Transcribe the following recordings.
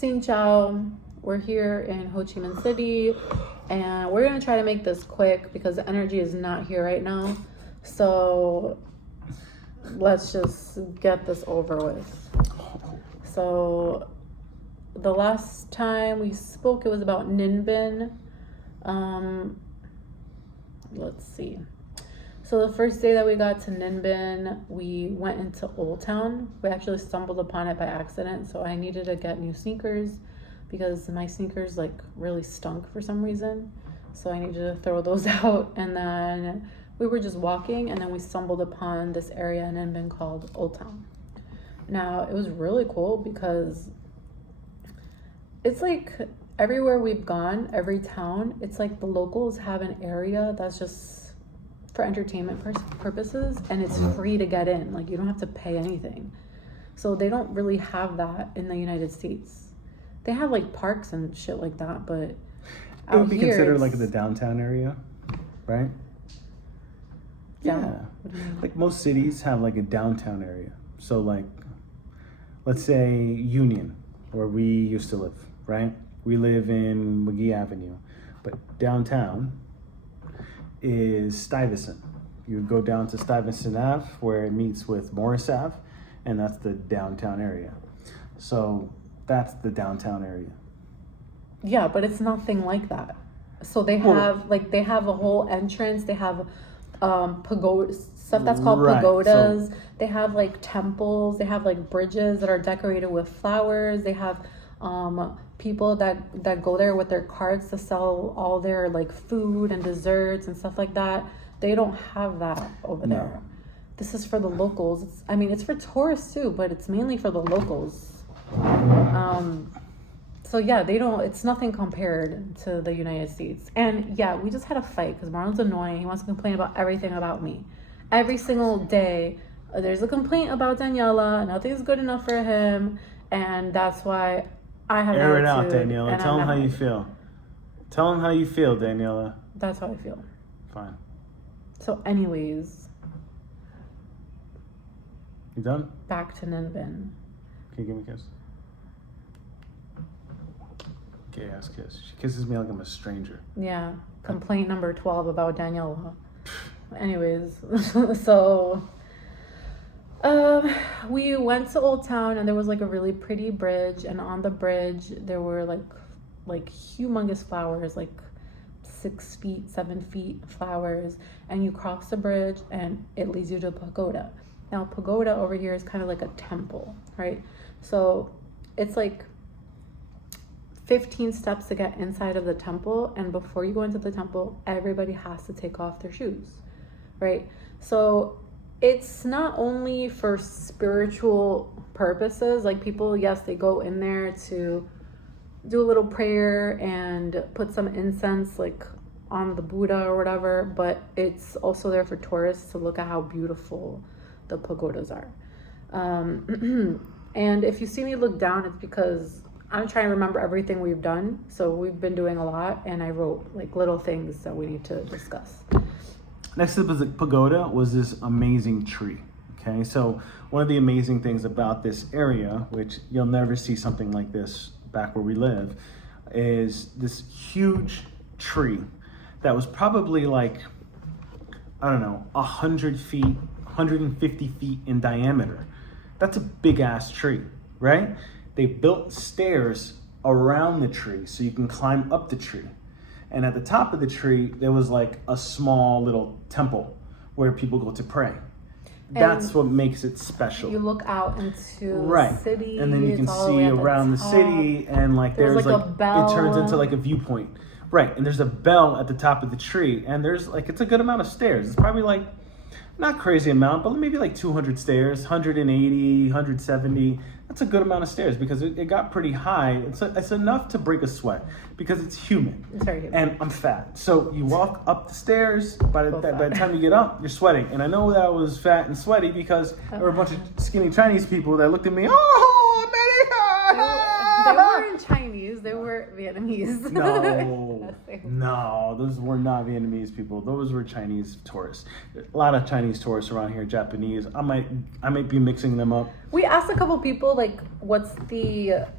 Xin chào. We're here in Ho Chi Minh City, and we're gonna try to make this quick because the energy is not here right now. So let's just get this over with. So the last time we spoke, it was about Ninh Binh. Let's see. So the first day that we got to Ninh Binh, we went into Old Town. We actually stumbled upon it by accident. So I needed to get new sneakers because my sneakers like really stunk for some reason. So I needed to throw those out. And then we were just walking, and then we stumbled upon this area in Ninh Binh called Old Town. Now it was really cool because it's like everywhere we've gone, every town, it's like the locals have an area that's just for entertainment purposes, and it's free to get in. Like, you don't have to pay anything. So they don't really have that in the United States. They have like parks and shit like that, but it would be considered like the downtown area, right? Yeah. Like most cities have like a downtown area. So like, let's say Union, where we used to live, right? We live in McGee Avenue, but downtown is Stuyvesant. You go down to Stuyvesant Ave where it meets with Morris Ave, and that's the downtown area. So that's the downtown area. Yeah, but it's nothing like that. So they have they have a whole entrance. They have pagodas, stuff that's called pagodas. So they have like temples. They have like bridges that are decorated with flowers. They have people that go there with their carts to sell all their like food and desserts and stuff like that. They don't have that over there. This is for the locals. It's for tourists too, but it's mainly for the locals. So yeah, it's nothing compared to the United States. And yeah, we just had a fight because Marlon's annoying. He wants to complain about everything about me. Every single day there's a complaint about Daniella. Nothing's good enough for him, and that's why I have air it out, Daniella. Tell him how you feel. Tell him how you feel, Daniella. That's how I feel. Fine. So anyways. You done? Back to Ninh Binh. Can you give me a kiss? Gay ass kiss. She kisses me like I'm a stranger. Yeah. Complaint number 12 about Daniella. Anyways. So we went to Old Town, and there was like a really pretty bridge, and on the bridge there were like humongous flowers, like 6 feet, 7 feet flowers, and you cross the bridge and it leads you to a pagoda. Now pagoda over here is kind of like a temple, right? So it's like 15 steps to get inside of the temple, and before you go into the temple, everybody has to take off their shoes, right? So it's not only for spiritual purposes. Like people, yes, they go in there to do a little prayer and put some incense like on the Buddha or whatever, but it's also there for tourists to look at how beautiful the pagodas are. And if you see me look down, it's because I'm trying to remember everything we've done. So we've been doing a lot, and I wrote like little things that we need to discuss. Next to the pagoda was this amazing tree. Okay, so one of the amazing things about this area, which you'll never see something like this back where we live, is this huge tree that was probably like, I don't know, 100 feet, 150 feet in diameter. That's a big ass tree, right? They built stairs around the tree so you can climb up the tree. And at the top of the tree, there was like a small little temple where people go to pray. That's what makes it special. You look out into the city. And then you can see around the city, and like there's like a bell. It turns into like a viewpoint. Right, and there's a bell at the top of the tree, and there's like, it's a good amount of stairs. It's probably like, not crazy amount, but maybe like 200 stairs, 180, 170. That's a good amount of stairs because it got pretty high. It's enough to break a sweat because it's humid. It's very humid. And I'm fat. So you walk up the stairs, by the time you get up, you're sweating. And I know that I was fat and sweaty because there were a bunch of skinny Chinese people that looked at me, oh, They weren't Chinese, they were Vietnamese. No. Yes, they kidding. No, those were not Vietnamese people. Those were Chinese tourists. A lot of Chinese tourists around here, Japanese. I might be mixing them up. We asked a couple people, like, what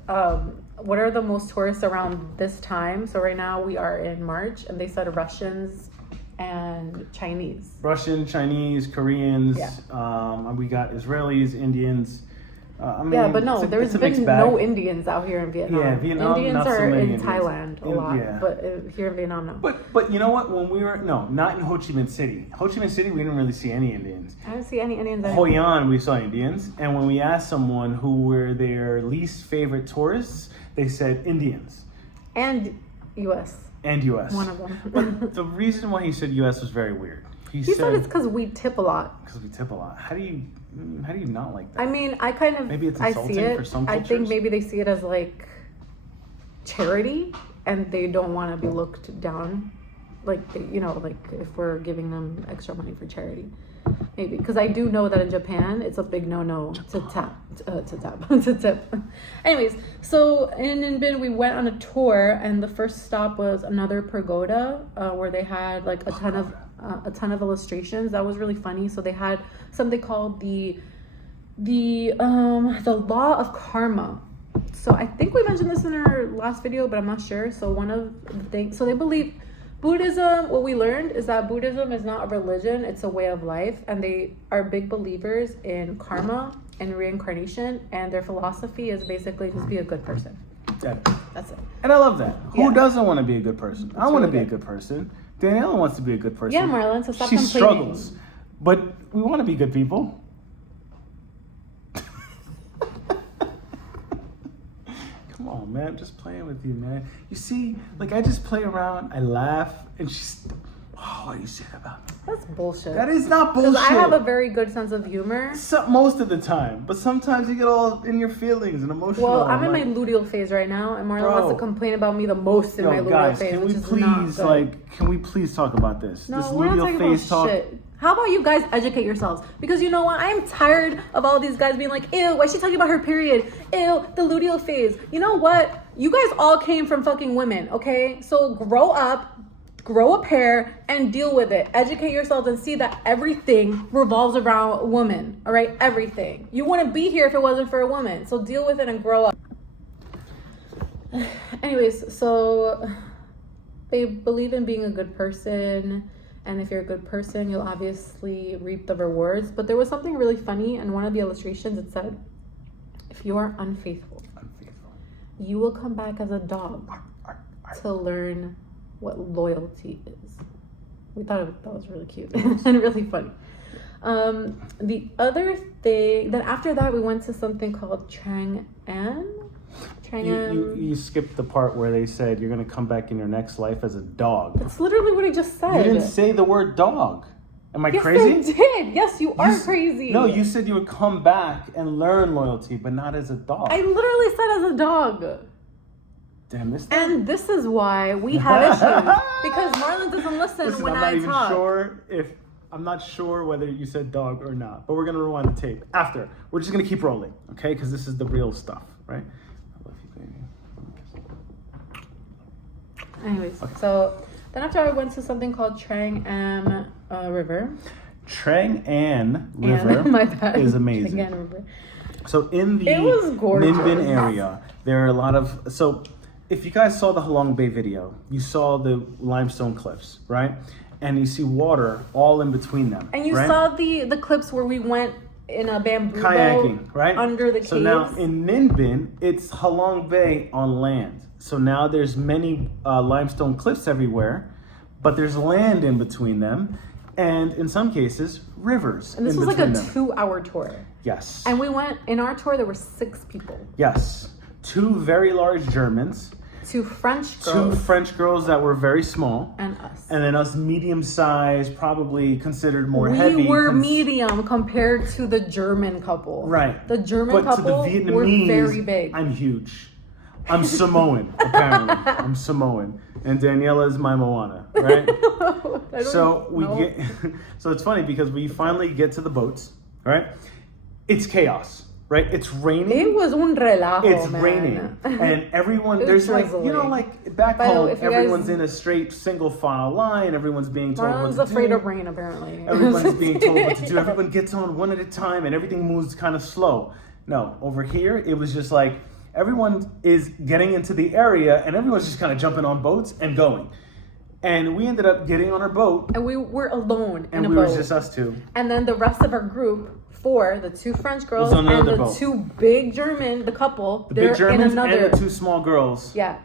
are the most tourists around this time? So right now we are in March, and they said Russians and Chinese. Russian, Chinese, Koreans. Yeah. We got Israelis, Indians. But no, there's been no Indians out here in Vietnam. Yeah, Vietnam. Indians not are so many in Indians. Thailand a lot, Yeah. but here in Vietnam, no. But you know what? When we were not in Ho Chi Minh City. Ho Chi Minh City, we didn't really see any Indians. I didn't see any Indians. Hoi An, we saw Indians, and when we asked someone who were their least favorite tourists, they said Indians And U.S. and U.S. One of them. But the reason why he said U.S. was very weird. He said it's because we tip a lot. Because we tip a lot. How do you not like that? I mean, I kind of Maybe it's I insulting see it. for some I cultures. think maybe they see it as like charity, and they don't want to be looked down, like like if we're giving them extra money for charity. Maybe because I do know that in Japan it's a big no to tip. Anyways, so in Ninh Binh we went on a tour, and the first stop was another pagoda where they had like a ton of illustrations. That was really funny. So they had something called the law of karma. So I think we mentioned this in our last video, but I'm not sure. So one of the things, so they believe Buddhism, what we learned is that Buddhism is not a religion, it's a way of life, and they are big believers in karma and reincarnation, and their philosophy is basically just be a good person. That's it. And I love that. Yeah. Who doesn't want to be a good person? I want to really be a good. good person. Daniella wants to be a good person. Yeah, Marlon, so stop she complaining. struggles, but we want to be good people. Come on, man. I'm just playing with you, man. You see, like I just play around, I laugh, and she's, oh, what do you say about me? That's bullshit. That is not bullshit. Because I have a very good sense of humor. Most of the time, but sometimes you get all in your feelings and emotional. Well, I'm in my luteal phase right now, and Marlon wants to complain about me the most in my luteal guys, phase, can which we is please not good. can we please talk about this? No, this we're not talking phase about shit. How about you guys educate yourselves? Because you know what? I'm tired of all these guys being like, ew, why is she talking about her period? Ew, the luteal phase. You know what? You guys all came from fucking women, okay? So grow up, grow a pair, and deal with it. Educate yourselves and see that everything revolves around women, all right? Everything. You wouldn't be here if it wasn't for a woman. So deal with it and grow up. Anyways, so they believe in being a good person. And if you're a good person, you'll obviously reap the rewards. But there was something really funny in one of the illustrations. It said, if you are unfaithful, you will come back as a dog to learn what loyalty is. We thought that was really cute and really funny. The other thing, then after that, we went to something called Trang An. You skipped the part where they said you're going to come back in your next life as a dog. That's literally what I just said. You didn't say the word dog. Am I yes, crazy? I did. Yes, you are crazy. No, you said you would come back and learn loyalty, but not as a dog. I literally said as a dog. Damn this. And this is why we have issues. Because Marlon doesn't listen when I talk. I'm not sure whether you said dog or not, but we're going to rewind the tape after. We're just going to keep rolling, okay? Because this is the real stuff, right? I love you, baby. Anyways, okay. So then after I went to something called Trang An River. Trang An River my bad. is amazing. Trang An River. So in the It was gorgeous. Ninh Binh area, there are a lot of... So if you guys saw the Halong Bay video, you saw the limestone cliffs, right? And you see water all in between them. And you right? saw the clips where we went in a bamboo kayaking, boat right? Under the caves. So now in Ninh Binh, it's Halong Bay on land. So now there's many limestone cliffs everywhere, but there's land in between them, and in some cases, rivers. And this was like a 2-hour tour. Yes. And we went, in our tour, there were 6 people. Yes. 2 very large Germans. 2 French girls. 2 French girls that were very small. And us. And then us medium-sized, probably considered more heavy. We were medium compared to the German couple. Right. The German couple to the Vietnamese, were very big. I'm huge. I'm Samoan, apparently. I'm Samoan. And Daniella is my Moana, right? So it's funny because we finally get to the boats, right? It's chaos. right? It's raining. It was un relajo, It's man. raining, and everyone It was there's like drizzling. like back By the home, way, if you everyone's guys- in a straight single file line. Everyone's being told Marlon's what to afraid do. of rain, apparently. Everyone's being told what to do. Everyone gets on one at a time, and everything moves kind of slow. No, over here it was just like everyone is getting into the area, and everyone's just kind of jumping on boats and going. And we ended up getting on our boat, And we were alone and in a we boat. were just us two. And then the rest of our group, the two French girls Was on and another the boat. two big German, the couple, The they're big Germans in another. and the two small girls Yeah.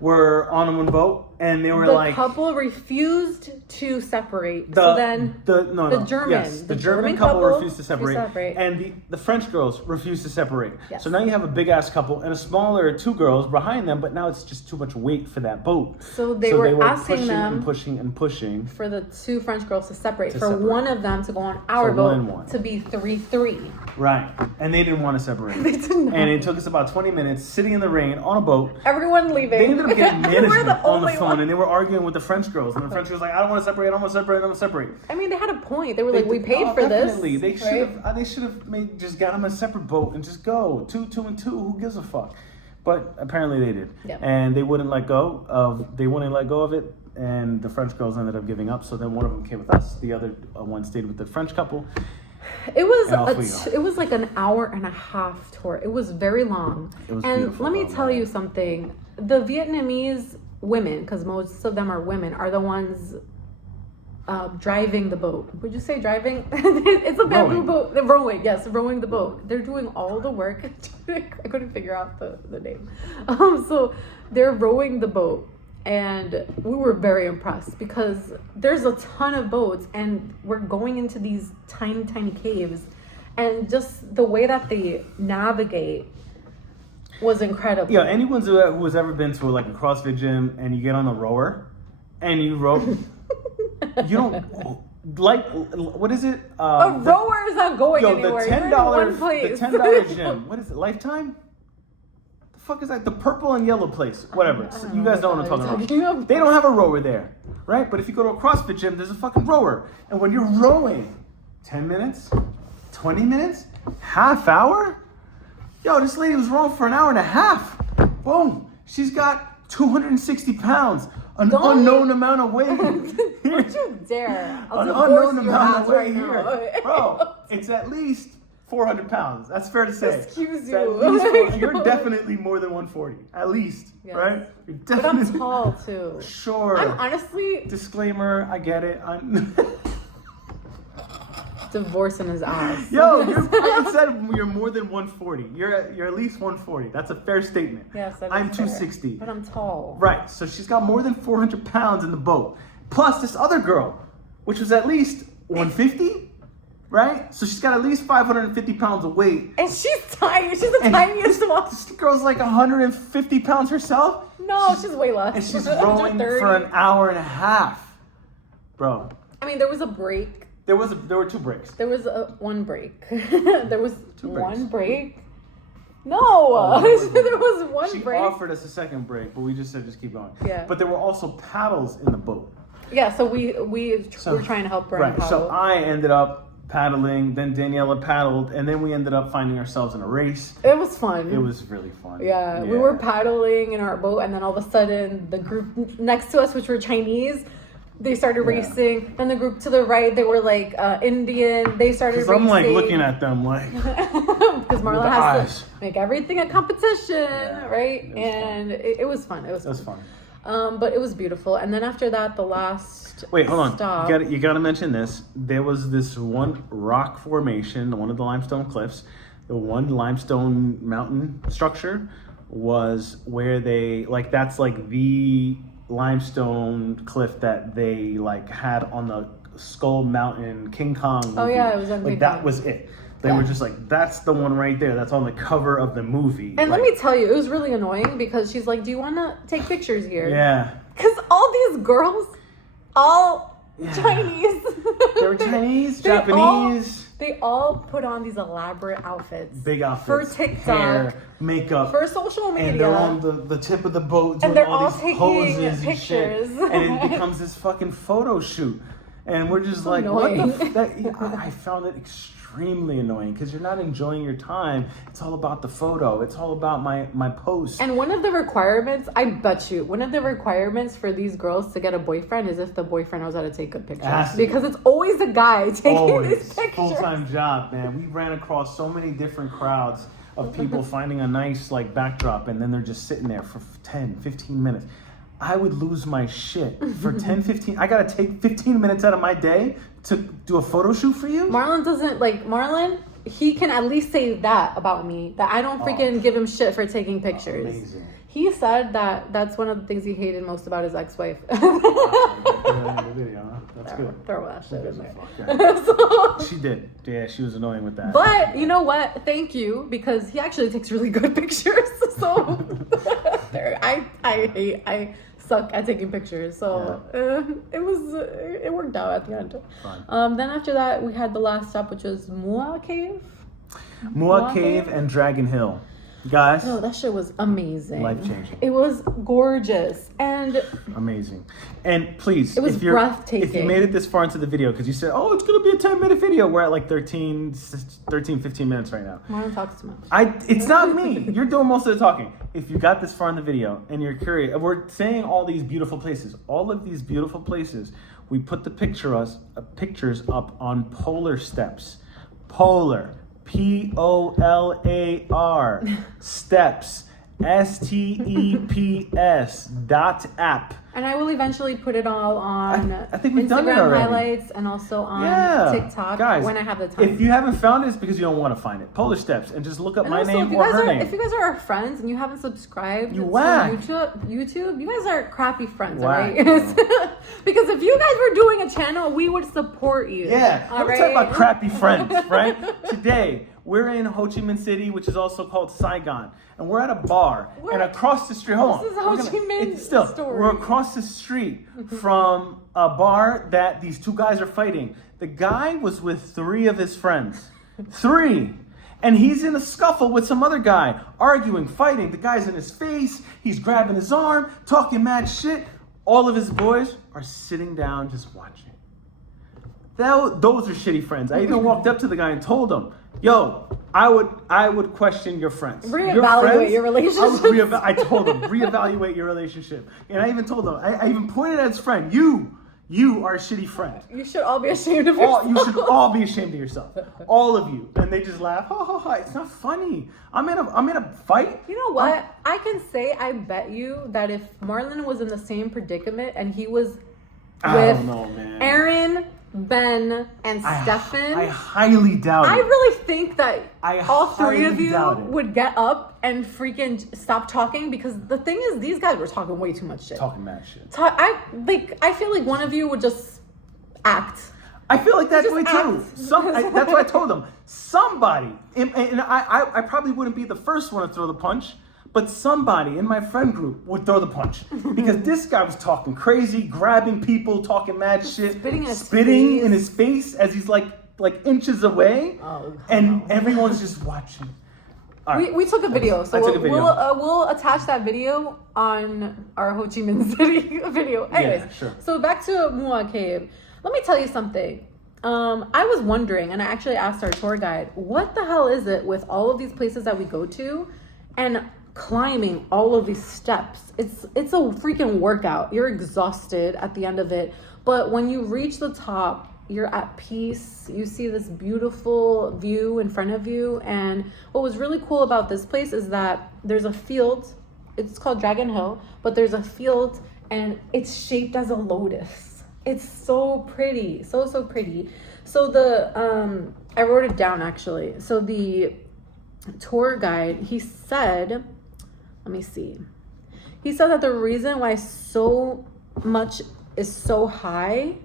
were on one boat, and they were The like couple refused to separate. the So then the German, yes, the the German German couple couple refused to separate, and the French girls refused to separate. Yes. So now you have a big ass couple and a smaller two girls behind them, but now it's just too much weight for that boat. So they were asking pushing them and pushing and pushing. for the two French girls to separate, To for separate. one of them to go on our So boat 1-1. to be 3-3. Right, and they didn't want to separate. They did not. And it took us about 20 minutes sitting in the rain on a boat. Everyone leaving. They ended up getting We're management the on the only phone, one. and they were arguing with the French girls. And the French girls were like, "I don't want to separate. I don't want to separate. I don't want to separate." I mean, they had a point. They were like, we paid Oh, for definitely. this. They should right? have. They should have made just got them a separate boat and just go two and two. Who gives a fuck? But apparently they did, Yeah. and they wouldn't let go of. They wouldn't let go of it, and the French girls ended up giving up. So then one of them came with us. The other one stayed with the French couple. It was And off we go. it was like an hour and a half tour. It was very long. It was and beautiful, let me though, tell man. you something. The Vietnamese women, because most of them are women, are the ones driving the boat. Would you say driving? It's a bamboo Rowing. boat. They're rowing, yes, rowing the boat. They're doing all the work. I couldn't figure out the name. So they're rowing the boat. And we were very impressed because there's a ton of boats and we're going into these tiny, tiny caves. And just the way that they navigate was incredible. Yeah, anyone who has ever been to like a CrossFit gym and you get on a rower and you row, you don't like what is it? A rower is not going Yo, anywhere. the You're in one $10 place. gym. What is it? Lifetime? The fuck is that? The purple and yellow place. Whatever. So you guys know what I'm talking about. They don't have a rower there, right? But if you go to a CrossFit gym, there's a fucking rower. And when you're rowing, 10 minutes, 20 minutes, half hour. Yo, this lady was rowing for an hour and a half. Boom. She's got 260 pounds. An Don't unknown amount of weight. Don't you dare. I'll An divorce unknown your amount ass of weight right here. now. Bro, it's at least 400 pounds. That's fair to say. Excuse It's you. at least you're definitely more than 140. At least, Yes. right? You're But definitely I'm tall too. Sure. I'm honestly Disclaimer, I get it. I'm divorcing his ass. Yo, I said you're more than 140. You're at least 140. That's a fair statement. Yes, that is I'm fair. 260. But I'm tall. Right. So she's got more than 400 pounds in the boat. Plus this other girl, which was at least 150. Right? So she's got at least 550 pounds of weight. And she's tiny. She's the tiniest one. This girl's like 150 pounds herself. No, she's way less. And she's rowing 130. for an hour and a half. Bro, I mean, there was a break. there were two breaks. There was one break. There was Two breaks. one break. No, Oh, there was one She break. offered us a second break, but we just said just keep going. Yeah. But there were also paddles in the boat. Yeah, so we were trying to help her. Right. paddle. So I ended up paddling, then Daniella paddled, and then we ended up finding ourselves in a race. It was fun. It was really fun. Yeah, we were paddling in our boat, and then all of a sudden, the group next to us, which were Chinese, they started racing. Then the group to the right, they were like Indian. They started racing. I'm like looking at them like because Marlon the has eyes. to make everything a competition, Yeah, right? it was And it was fun. It was it was fun. But it was beautiful. And then after that, the last Wait, hold on. stop. You got to mention this. There was this one rock formation, one of the limestone cliffs. The one limestone mountain structure was where they that's like the limestone cliff that they like had on the Skull Mountain King Kong movie. Oh, yeah, it was on like King that Kong. was it. They Yeah. were just like, that's the one right there. That's on the cover of the movie. And like, let me tell you, it was really annoying because she's like, "Do you want to take pictures here?" Yeah. Because all these girls, all Yeah. Chinese. They were Chinese, They all- Japanese. They all put on these elaborate outfits. Big outfits. For TikTok. Hair, makeup. For social media. And they're on the tip of the boat doing they're all all these taking poses and shit. pictures. And it becomes this fucking photo shoot. And we're just like, annoying. what the I found it extremely extremely annoying because you're not enjoying your time. It's all about the photo. It's all about my post. And one of the requirements, I bet you, one of the requirements for these girls to get a boyfriend is if the boyfriend knows how to take good pictures. Because it's always a guy taking these pictures. Full-time job, man. We ran across so many different crowds of people finding a nice like backdrop, and then they're just sitting there for 10, 15 minutes. I would lose my shit for 10, 15. I gotta take 15 minutes out of my day to do a photo shoot for you? Marlon, he can at least say that about me, that I don't freaking give him shit for taking pictures. Amazing. He said that that's one of the things he hated most about his ex-wife. The video, huh? That's good. Throw that shit in there. So, she did. Yeah, she was annoying with that. But you know what? Thank you, because he actually takes really good pictures. So I suck at taking pictures. So it worked out at the end. Then after that, we had the last stop, which was Mua Cave. Mua Cave and Dragon Hill. Guys. Oh, that shit was amazing. Life-changing. It was gorgeous and amazing. And please, it was breathtaking. If you made it this far into the video, because you said, oh, it's going to be a 10-minute video. We're at like 13, 15 minutes right now. Marlon talks too much. It's not me. You're doing most of the talking. If you got this far in the video and you're curious, we're saying all these beautiful places. All of these beautiful places, we put the pictures up on Polarsteps. Polar. Polar steps steps.app. And I will eventually put it all on I think we've done it Instagram already. highlights and also on TikTok, guys, when I have the time. If you haven't found it, it's because you don't want to find it. Polarsteps, and just look up and my also, name or her name. If you guys are our friends and you haven't subscribed to whack. YouTube, you guys are crappy friends, Whack, right? Because if you guys were doing a channel, we would support you. Yeah, all we're talking about crappy friends, right? Today, we're in Ho Chi Minh City, which is also called Saigon. And we're at a bar, and across the street, hold on. This is Ho Chi Minh story. We're across the street from a bar that these two guys are fighting. The guy was with 3 of his friends. 3. And he's in a scuffle with some other guy, arguing, fighting. The guy's in his face, he's grabbing his arm, talking mad shit. All of his boys are sitting down just watching. Those are shitty friends. I even walked up to the guy and told him, yo, I would question your friends. Reevaluate your relationship. I told him, reevaluate your relationship. And I even told him, I even pointed at his friend, you are a shitty friend. You should all be ashamed of yourself. You should all be ashamed of yourself. All of you. And they just laugh. Ha ha ha. It's not funny. I'm in a fight. You know what? I can say, I bet you that if Marlon was in the same predicament and he was with Aaron, Ben, and Stefan, I highly doubt it. I really think that all 3 of you would get up and freaking stop talking, because the thing is, these guys were talking way too much shit. Talking mad shit. I feel like one of you would just act. I feel like that way too. That's what I told them. Somebody, and I probably wouldn't be the first one to throw the punch, but somebody in my friend group would throw the punch. Because this guy was talking crazy, grabbing people, talking mad shit, spitting in his face as he's like inches away, and everyone's just watching. Right. We took a video, so we'll attach that video on our Ho Chi Minh City video. Anyways, sure. So back to Mua Cave. Let me tell you something. I was wondering, and I actually asked our tour guide, what the hell is it with all of these places that we go to and climbing all of these steps? It's a freaking workout. You're exhausted at the end of it, but when you reach the top, you're at peace. You see this beautiful view in front of you. And what was really cool about this place is that there's a field. It's called Dragon Hill, but there's a field and it's shaped as a lotus. It's so pretty, so pretty. So I wrote it down actually. So the tour guide, he said, let me see. He said that the reason why so much is so high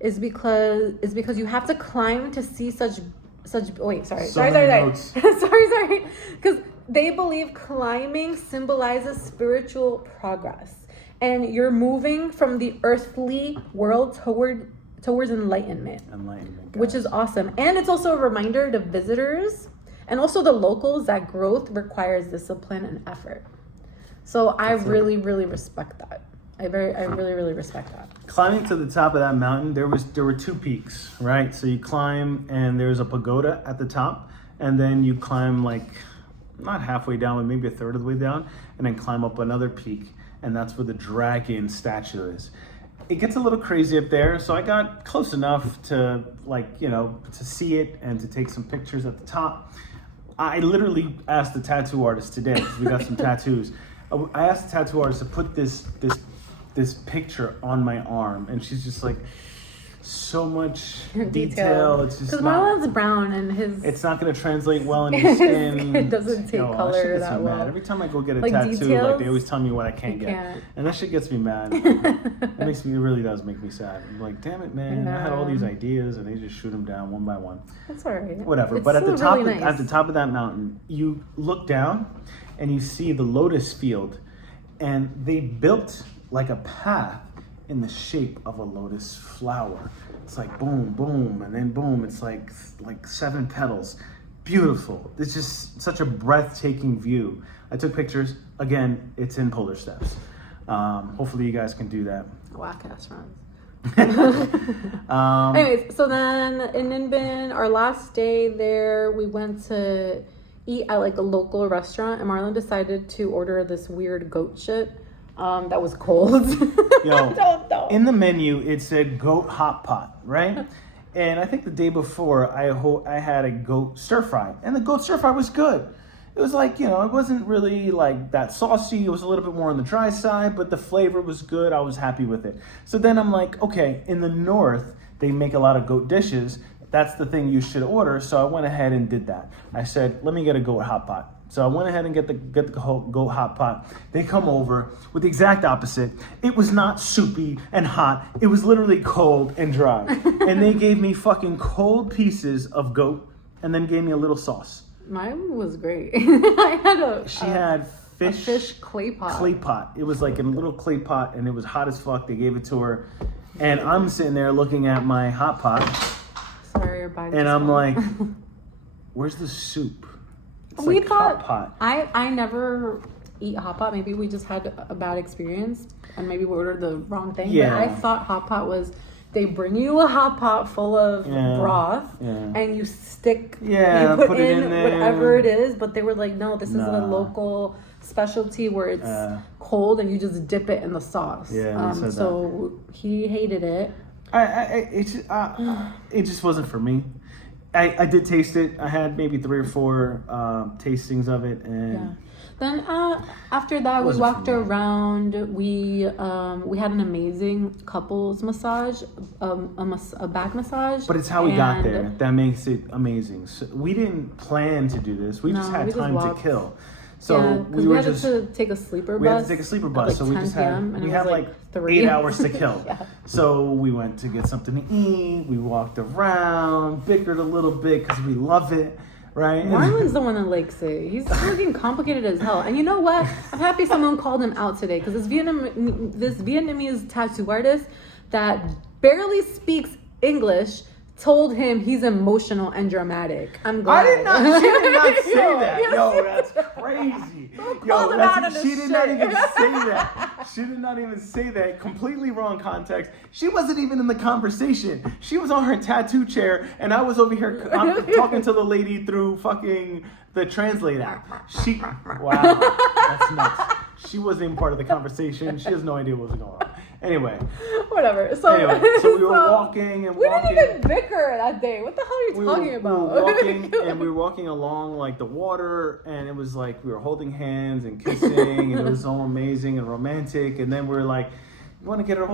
is because you have to climb to see such sorry because they believe climbing symbolizes spiritual progress, and you're moving from the earthly world towards enlightenment, which is awesome. And it's also a reminder to visitors and also the locals that growth requires discipline and effort. So I really respect that. I really, really respect that. Climbing to the top of that mountain, there were 2 peaks, right? So you climb and there's a pagoda at the top, and then you climb like not halfway down, but maybe a third of the way down, and then climb up another peak, and that's where the dragon statue is. It gets a little crazy up there, so I got close enough to to see it and to take some pictures at the top. I literally asked the tattoo artist today, because we got some tattoos. I asked the tattoo artist to put this picture on my arm, and she's just like, so much detail. It's just because Marlon's brown and his. It's not going to translate well in your skin. It doesn't take color that well. Mad. Every time I go get a like tattoo, details, like they always tell me what I can't get, and that shit gets me mad. It really does make me sad. I'm like, damn it, man! I had all these ideas, and they just shoot them down one by one. That's all right. Whatever. It's but at the top, really nice. at the top of that mountain, you look down, and you see the lotus field, and they built like a path in the shape of a lotus flower. It's like boom, boom, and then boom. It's like 7 petals. Beautiful. It's just such a breathtaking view. I took pictures. Again, it's in Polarsteps. Hopefully you guys can do that. Whack ass runs. Anyways, so then in Ninh Binh, our last day there, we went to eat at like a local restaurant, and Marlon decided to order this weird goat shit. That was cold. Yo, in the menu it said goat hot pot, right? And I think the day before I had a goat stir fry, and the goat stir fry was good. It was like, it wasn't really like that saucy. It was a little bit more on the dry side, but the flavor was good. I was happy with it. So then I'm like, okay, in the north they make a lot of goat dishes. That's the thing you should order. So I went ahead and did that. I said, let me get a goat hot pot. So I went ahead and get the whole goat hot pot. They come over with the exact opposite. It was not soupy and hot. It was literally cold and dry. And they gave me fucking cold pieces of goat and then gave me a little sauce. Mine was great. I had She had fish clay pot. Clay pot. It was like in a little clay pot, and it was hot as fuck. They gave it to her. And I'm sitting there looking at my hot pot. Sorry, your bag. And I'm like, where's the soup? It's we like thought hot pot. I never eat hot pot. Maybe we just had a bad experience, and maybe we ordered the wrong thing. Yeah. But I thought hot pot was they bring you a hot pot full of broth, and you stick, you put it in there. whatever it is. But they were like, no, this is a local specialty where it's cold and you just dip it in the sauce. Yeah, they said so he hated it. It just wasn't for me. I did taste it. I had maybe 3 or 4 tastings of it, and then after that we walked around. We had an amazing couples massage, a back massage. But it's how we got there that makes it amazing. So we didn't plan to do this. We just had time to kill. So we had to take a sleeper bus. We had to take a sleeper bus, so we just had like 8 hours to kill. So we went to get something to eat. We walked around, bickered a little bit because we love it, right? Marlon's the one that likes it. He's fucking complicated as hell. And you know what? I'm happy someone called him out today, because this Vietnamese tattoo artist that barely speaks English told him he's emotional and dramatic. I'm glad. She did not say that. Yo, that's crazy. She did not even say that. She did not even say that. Completely wrong context. She wasn't even in the conversation. She was on her tattoo chair, and I was over here talking to the lady through fucking the Translate app. Wow, that's nuts. She wasn't even part of the conversation. She has no idea what was going on. Anyway. Whatever. So we were walking and we didn't even bicker that day. What the hell are you talking about? We were walking and we were walking along like the water, and it was like we were holding hands and kissing, and it was so amazing and romantic. And then we were like, you want to get a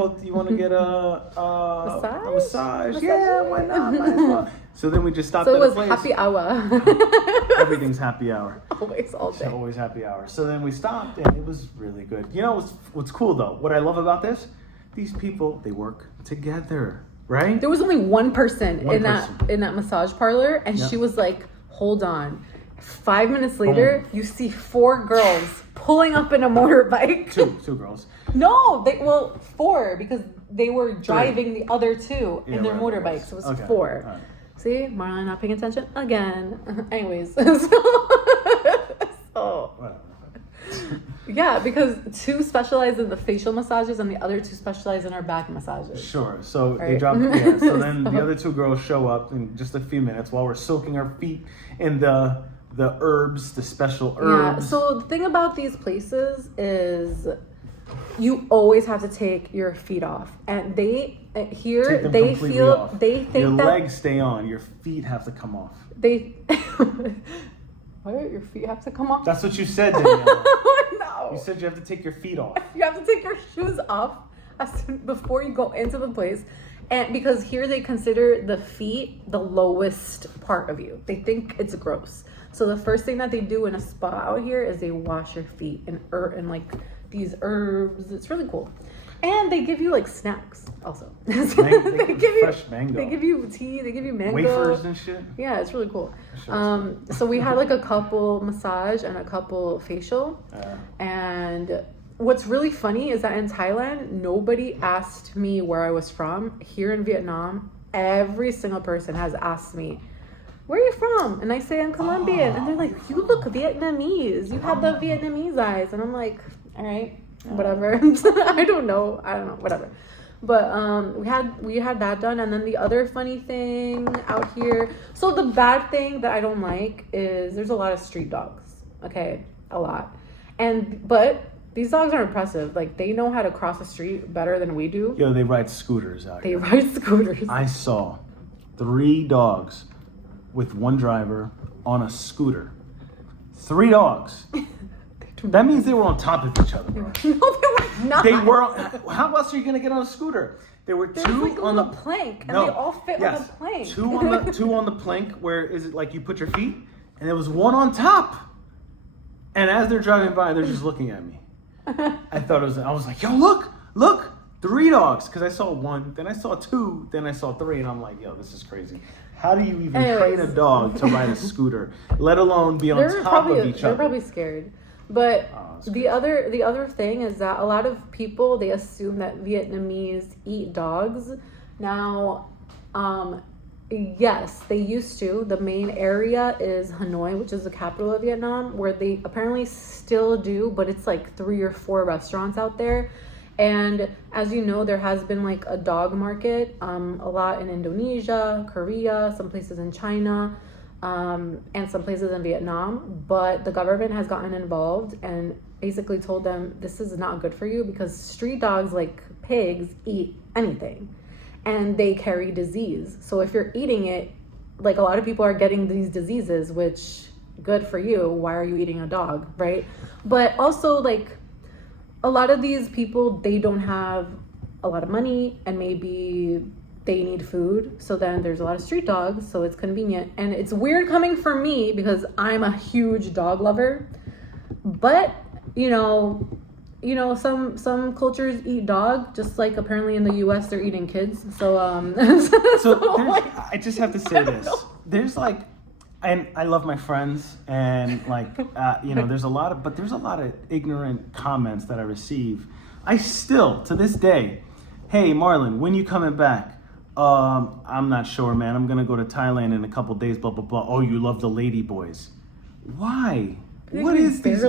massage? Yeah, why not? Might as well. So then we just stopped at a place. So it was happy hour. Everything's happy hour. Always, all day. Always happy hour. So then we stopped, and it was really good. You know what's cool, though? What I love about this? These people, they work together, right? There was only one person in that massage parlor, and she was like, hold on. 5 minutes later, you see 4 girls pulling up in a motorbike. Two girls. No, 4, because they were driving the other 2 in their motorbikes. So it was 4. Right. See, Marlon not paying attention again. Anyways, so Yeah, because 2 specialize in the facial massages and the other 2 specialize in our back massages. Sure. So Right. they drop. Yeah. So then the other 2 girls show up in just a few minutes while we're soaking our feet in the herbs, the special herbs. Yeah. So the thing about these places is you always have to take your feet off, and they Take them they completely feel off. they think your that legs stay on. Your feet have to come off. they. Why do your feet have to come off? That's what you said, Daniella. No. You said you have to take your feet off. You have to take your shoes off before you go into the place. And because here they consider the feet the lowest part of you. They think it's gross. So the first thing that they do in a spa out here is they wash your feet and like these herbs. It's really cool. And they give you like snacks also. They give you fresh mango. They give you tea, they give you mango. Wafers and shit. Yeah, it's really cool. So we had like a couple massage and a couple facial. And what's really funny is that in Thailand, nobody asked me where I was from. Here in Vietnam, every single person has asked me, where are you from? And I say, I'm Colombian. And they're like, you look Vietnamese. You have the Vietnamese eyes. And I'm like, all right, whatever. I don't know, whatever. But we had that done. And then the other funny thing out here, so the bad thing that I don't like is there's a lot of street dogs. Okay, a lot. But these dogs are impressive. Like, they know how to cross the street better than we do. Yo, they ride scooters out They here. ride scooters. I saw 3 dogs with 1 driver on a scooter. 3 dogs. That means they were on top of each other, bro. No, they were not. They were. How else are you gonna get on a scooter? There were There's 2 like a on the little plank, and No. they all fit on the plank. 2 on the plank. Where is it? Like you put your feet, and there was 1 on top. And as they're driving by, they're just looking at me. I was like, yo, look, 3 dogs. Because I saw 1, then I saw 2, then I saw 3, and I'm like, yo, this is crazy. How do you even train a dog to ride a scooter, let alone be on top of each other? They're probably scared. But the other thing is that a lot of people, they assume that Vietnamese eat dogs. Now, yes, they used to. The main area is Hanoi, which is the capital of Vietnam, where they apparently still do, but it's like 3 or 4 restaurants out there. And as you know, there has been like a dog market, a lot in Indonesia, Korea, some places in China, and some places in Vietnam. But the government has gotten involved and basically told them this is not good for you because street dogs, like pigs, eat anything and they carry disease. So if you're eating it, like a lot of people are getting these diseases, which good for you. Why are you eating a dog, right? But also, like, a lot of these people, they don't have a lot of money and maybe they need food. So then there's a lot of street dogs, so it's convenient. And it's weird coming from me because I'm a huge dog lover. But, you know, some cultures eat dog, just like apparently in the US they're eating kids. So I just have to say this. There's like, and I love my friends, and like, there's a lot of ignorant comments that I receive. I still, to this day, hey Marlon, when you coming back? I'm not sure, man. I'm gonna go to Thailand in a couple days. Blah blah blah. Oh, you love the lady boys? Why? What is this?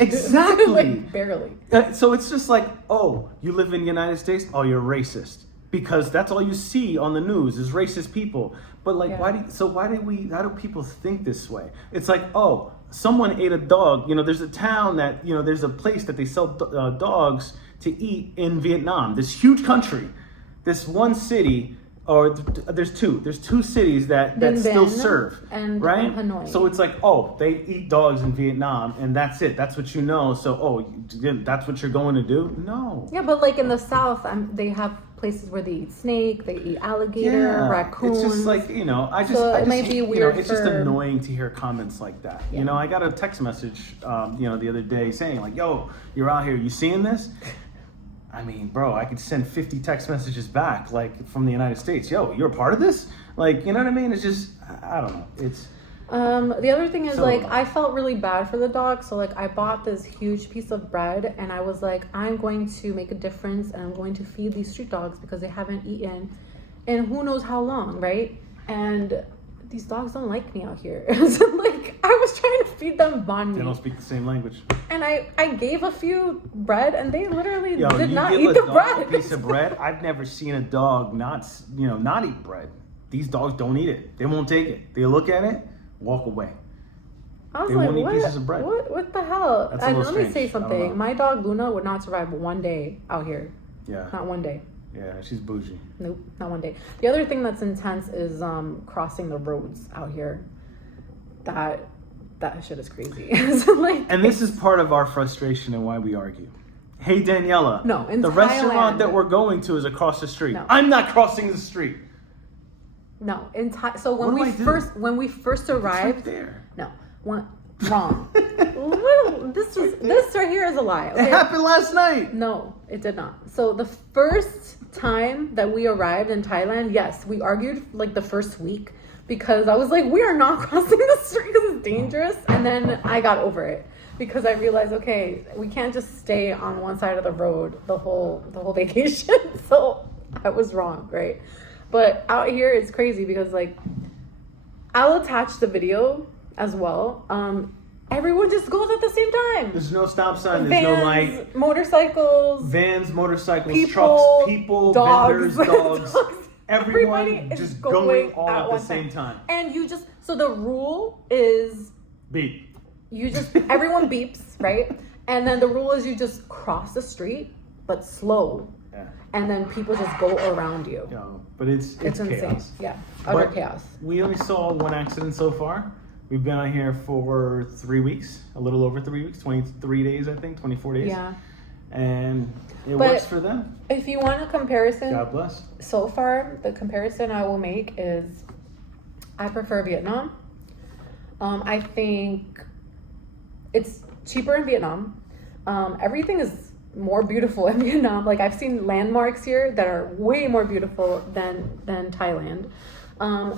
Exactly. Like, barely. So it's just like, oh, you live in the United States? Oh, you're racist. Because that's all you see on the news is racist people. But like, Yeah. how do people think this way? It's like, oh, someone ate a dog. There's a town that, there's a place that they sell dogs to eat in Vietnam. This huge country, this one city, or there's two cities that still serve, and right? Hanoi. So it's like, oh, they eat dogs in Vietnam, and that's it. That's what you know. So, that's what you're going to do? No. Yeah, but like in the South, they have places where they eat snake, they eat alligator, raccoons. It's just like, it might be weird. It's just annoying to hear comments like that. Yeah. I got a text message, the other day saying like, yo, you're out here, you seeing this? I mean, bro, I could send 50 text messages back, like from the United States. Yo, you're a part of this? Like, you know what I mean? It's just, I don't know. It's. The other thing is, So- like, I felt really bad for the dog. So, like, I bought this huge piece of bread and I was like, I'm going to make a difference and I'm going to feed these street dogs because they haven't eaten in who knows how long, right? And these dogs don't like me out here. So, like, I was trying to feed them banh They don't mi. speak the same language. And I gave a few bread, and they literally Yo, did you not give eat a the dog bread. a piece of bread. I've never seen a dog not eat bread. These dogs don't eat it. They won't take it. They look at it, walk away. I was They like, won't eat pieces of bread. What the hell? That's a little Let me say strange. I don't know. something. My dog Luna would not survive one day out here. Yeah. Not one day. Yeah, she's bougie. Nope, not one day. The other thing that's intense is crossing the roads out here. That shit is crazy. Like, And this is part of our frustration and why we argue. Hey, Daniella. No, in the Thailand. restaurant that we're going to is across the street. No. I'm not crossing the street. No, so when What do I do? when we first It's right arrived, there. no, wrong. This right here is a lie. It Okay? happened last night. No, it did not. So the first time that we arrived in Thailand, yes, we argued like the first week because I was like, we are not crossing the street because it's dangerous. And then I got over it because I realized, okay, we can't just stay on one side of the road the whole vacation. So I was wrong, right? But out here it's crazy because like I'll attach the video as well. Everyone just goes at the same time. There's no stop sign. There's no light. Motorcycles. Vans, motorcycles, People, trucks, people, dogs, vendors, dogs. Everyone Everybody is just going all at the one same time. And so the rule is Beep. everyone beeps, right? And then the rule is you just cross the street, but slow. Yeah. And then people just go around you. No, but it's Insane. chaos. Yeah, utter But chaos. We only saw one accident so far. We've been out here for 3 weeks, a little over 3 weeks, 23 days, I think, 24 days. Yeah. And it But- works for them. If you want a comparison, God bless. so far the comparison I will make is I prefer Vietnam. I think it's cheaper in Vietnam. Everything is more beautiful in Vietnam. Like I've seen landmarks here that are way more beautiful than Thailand.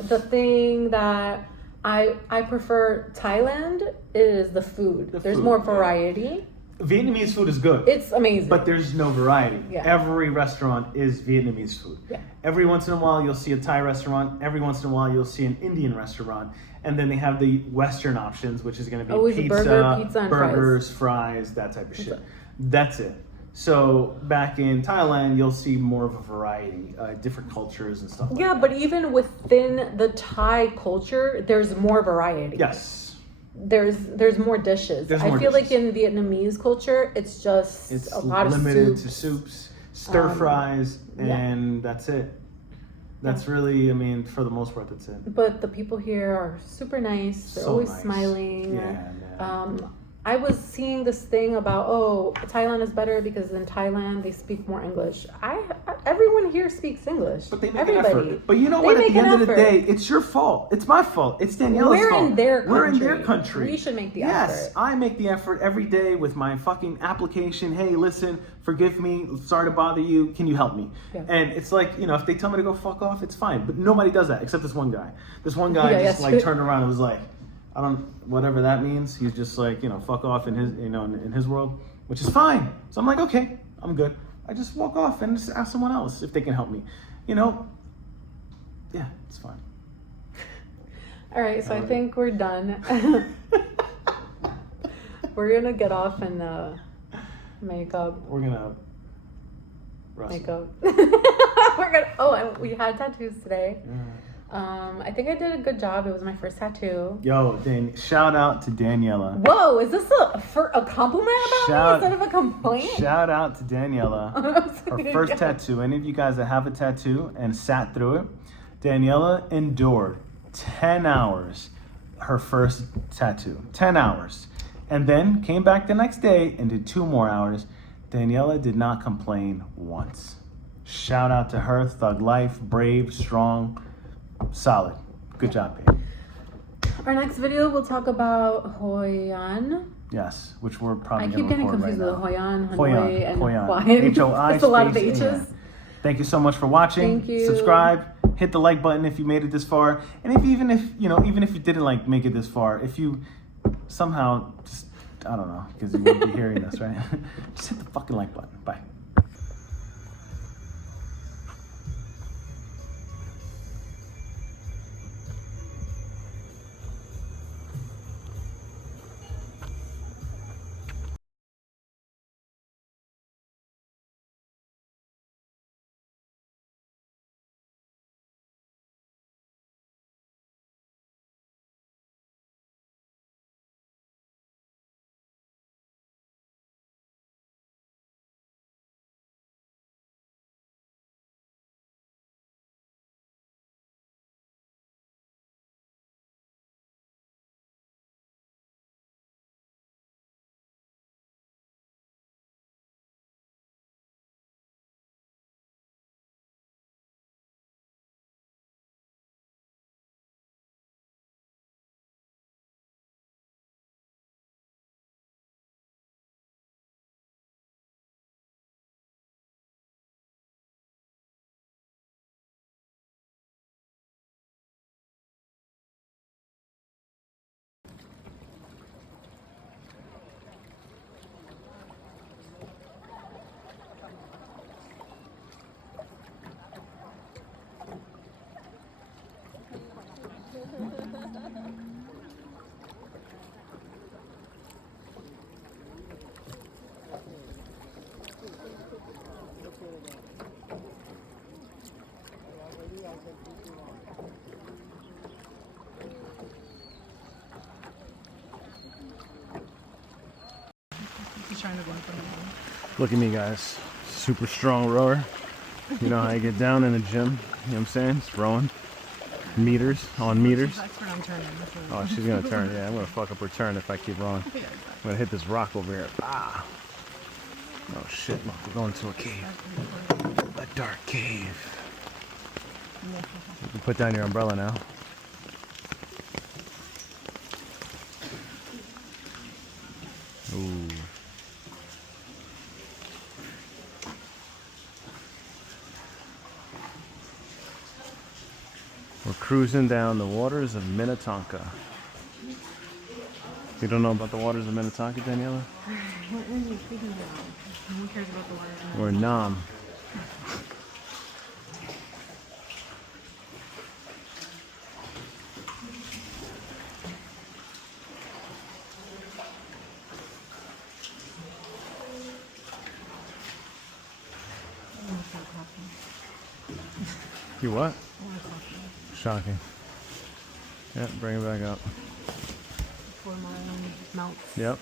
The thing that I prefer Thailand is the food. There's food, more yeah. variety. Vietnamese food is good. It's amazing. But there's no variety. Yeah. Every restaurant is Vietnamese food. Yeah. Every once in a while you'll see a Thai restaurant. Every once in a while you'll see an Indian restaurant. And then they have the Western options, which is going to be Always pizza, burger, pizza, and burgers, fries, that type of shit. Pizza. That's it. So back in Thailand, you'll see more of a variety, different cultures and stuff like yeah, that. but even within the Thai culture, there's more variety. Yes. There's more dishes. There's I more feel like dishes. in Vietnamese culture, it's just It's a lot limited of to soups. soups, stir fries, yeah. and that's it. That's really, I mean, for the most part, that's it. But the people here are super nice. They're So always nice. smiling. Yeah, man. I was seeing this thing about Thailand is better because in Thailand they speak more English. Everyone here speaks English. But they make Everybody. an effort. But you know They what? At make the an end of the effort. day, it's your fault. It's my fault. It's Daniella's We're fault. in their country. We're in their country. We should make the yes, effort. I make the effort every day with my fucking application. Hey, listen, forgive me. Sorry to bother you. Can you help me? Yeah. And it's like, if they tell me to go fuck off, it's fine. But nobody does that except this one guy. This one guy Yeah, just yes. like turned around and was like, whatever that means. He's just like, fuck off in his, in his world, which is fine. So I'm like, okay, I'm good. I just walk off and just ask someone else if they can help me. Yeah, it's fine. All right, so I think we're done. We're gonna get off and makeup. We're gonna wrestle. Makeup. And we had tattoos today. Yeah. I think I did a good job. It was my first tattoo. Yo, shout out to Daniella. Whoa, is this a compliment about me instead of a complaint? Shout out to Daniella. Her first tattoo. Any of you guys that have a tattoo and sat through it, Daniella endured 10 hours her first tattoo. 10 hours. And then came back the next day and did 2 more hours. Daniella did not complain once. Shout out to her. Thug life. Brave, strong, solid. Good job, babe. Our next video, we'll talk about Hoi An. Yes, which we're probably I going keep to getting record confused right with now. Hoi An, Hoi Hanoi, and Hoi Hawaiian. H-O-I It's a lot of space H's. A-N. Thank you so much for watching. Thank you. Subscribe, hit the like button if you made it this far. And even if you didn't make it this far, if you somehow just, I don't know, because you wouldn't be hearing this, right? Just hit the fucking like button. Bye. Look at me, guys. Super strong rower. You know how I get down in the gym? You know what I'm saying? It's rowing. Meters on meters. That's when I'm turning. Oh, she's gonna turn. Yeah, I'm gonna fuck up her turn if I keep rowing. I'm gonna hit this rock over here. Ah. Oh shit, look, we're going to a cave. A dark cave. You can put down your umbrella now. Ooh. We're cruising down the waters of Minnetonka. You don't know about the waters of Minnetonka, Daniella? What are you speaking about? Who cares about the water? Or Nam. You what? Shocking. Yeah, bring it back up. Before Marlon melts. Yep.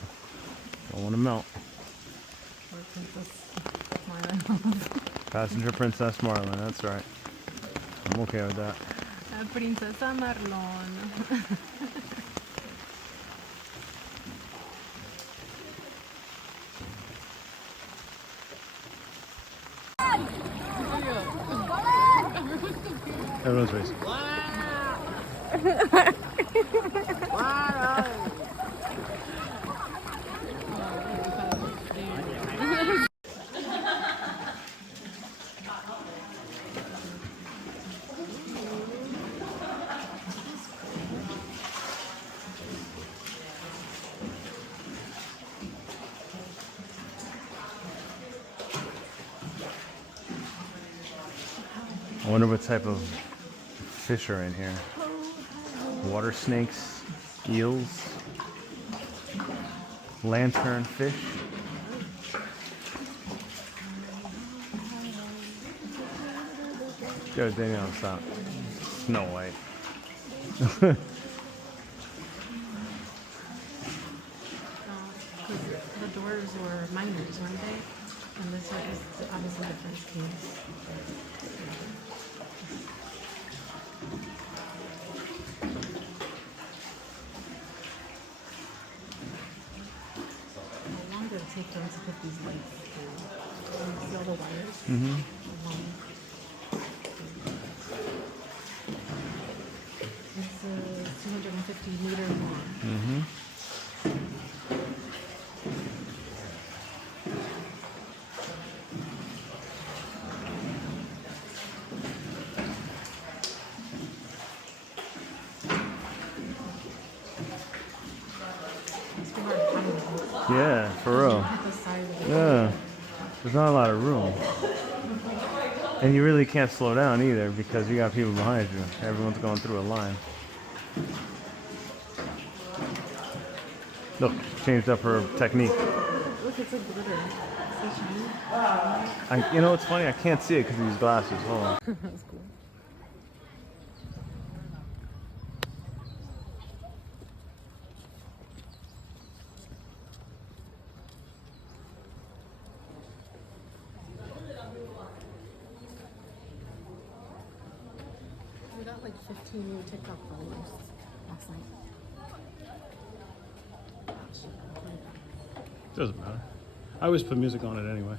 Don't want to melt. Or Princess Marlon. Passenger Princess Marlon, that's right. I'm okay with that. Princesa Marlon. Everyone's racing. I wonder what type of fish are in here. Water snakes, eels, lantern fish. Yo, Danielle, stop. Snow White. The doors were miners, weren't they? And this is obviously the first case. How long did it take them to put these lights through? See all the wires? Mm-hmm. It's 250 meters long. Mm-hmm. Yeah, for real. Yeah, there's not a lot of room. And you really can't slow down either because you got people behind you. Everyone's going through a line. Look, she changed up her technique. Look, it's a glitter. It's so shiny. You know what's funny? I can't see it because of these glasses. Hold on. That's cool. We got like 15 new TikTok followers last night. Doesn't matter. I always put music on it anyway.